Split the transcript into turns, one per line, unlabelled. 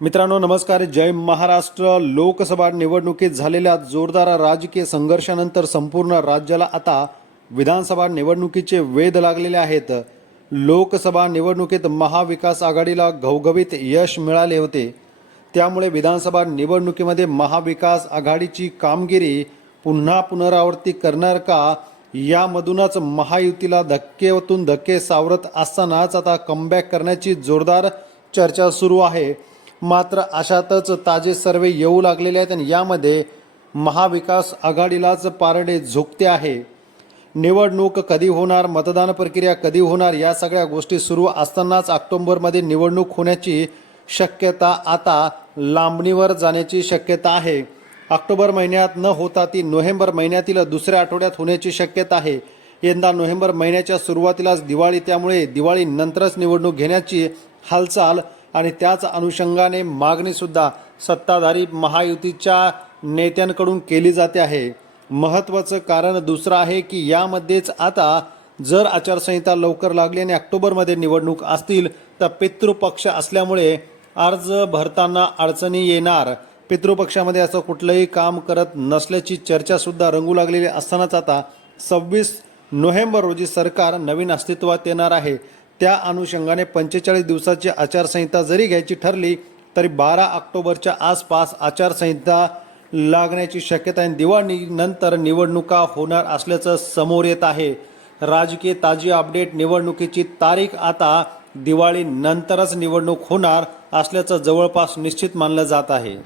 मित्रांनो नमस्कार. जय महाराष्ट्र. लोकसभा निवडणुकीत झालेल्या जोरदार राजकीय संघर्षानंतर संपूर्ण राज्याला आता विधानसभा निवडणुकीचे वेध लागलेले आहेत. लोकसभा निवडणुकीत महाविकास आघाडीला घवघवीत यश मिळाले होते. त्यामुळे विधानसभा निवडणुकीमध्ये महाविकास आघाडीची कामगिरी पुन्हा पुनरावृत्ती करणार का? यामधूनच महायुतीला धक्केतून धक्के सावरत असतानाच आता कमबॅक करण्याची जोरदार चर्चा सुरू आहे. मात्र अशातच ताजे सर्वे येऊ लागलेले आहेत आणि यामध्ये महाविकास आघाडीलाच पारडे झोकते आहे. निवडणूक कधी होणार मतदान प्रक्रिया कधी होणार या सगळ्या गोष्टी सुरू असतानाच ऑक्टोंबरमध्ये निवडणूक होण्याची शक्यता आता लांबणीवर जाण्याची शक्यता आहे. ऑक्टोबर महिन्यात न होता ती नोव्हेंबर महिन्यातील दुसऱ्या आठवड्यात होण्याची शक्यता आहे. यंदा नोव्हेंबर महिन्याच्या सुरुवातीलाच दिवाळी त्यामुळे दिवाळी नंतरच निवडणूक घेण्याची हालचाल आणि त्याच अनुषंगाने मागणीसुद्धा सत्ताधारी महायुतीच्या नेत्यांकडून केली जाते आहे. महत्त्वाचं कारण दुसरं आहे की यामध्येच आता जर आचारसंहिता लवकर लागली आणि ऑक्टोबरमध्ये निवडणूक असतील तर पितृपक्ष असल्यामुळे अर्ज भरताना अडचणी येणार. पितृपक्षामध्ये असं कुठलंही काम करत नसल्याची चर्चासुद्धा रंगू लागलेली असतानाच आता सव्वीस नोव्हेंबर रोजी सरकार नवीन अस्तित्वात येणार आहे. त्या अनुषंगाने पंचेचाळीस दिवसाची आचारसंहिता जरी घ्यायची ठरली तरी बारा ऑक्टोबरच्या आसपास आचारसंहिता लागण्याची शक्यता आहे दिवाळी नंतर निवडणुका होणार असल्याचं समोर येत आहे. राजकीय ताजी अपडेट निवडणुकीची तारीख आता दिवाळीनंतरच निवडणूक होणार असल्याचं जवळपास निश्चित मानलं जात आहे.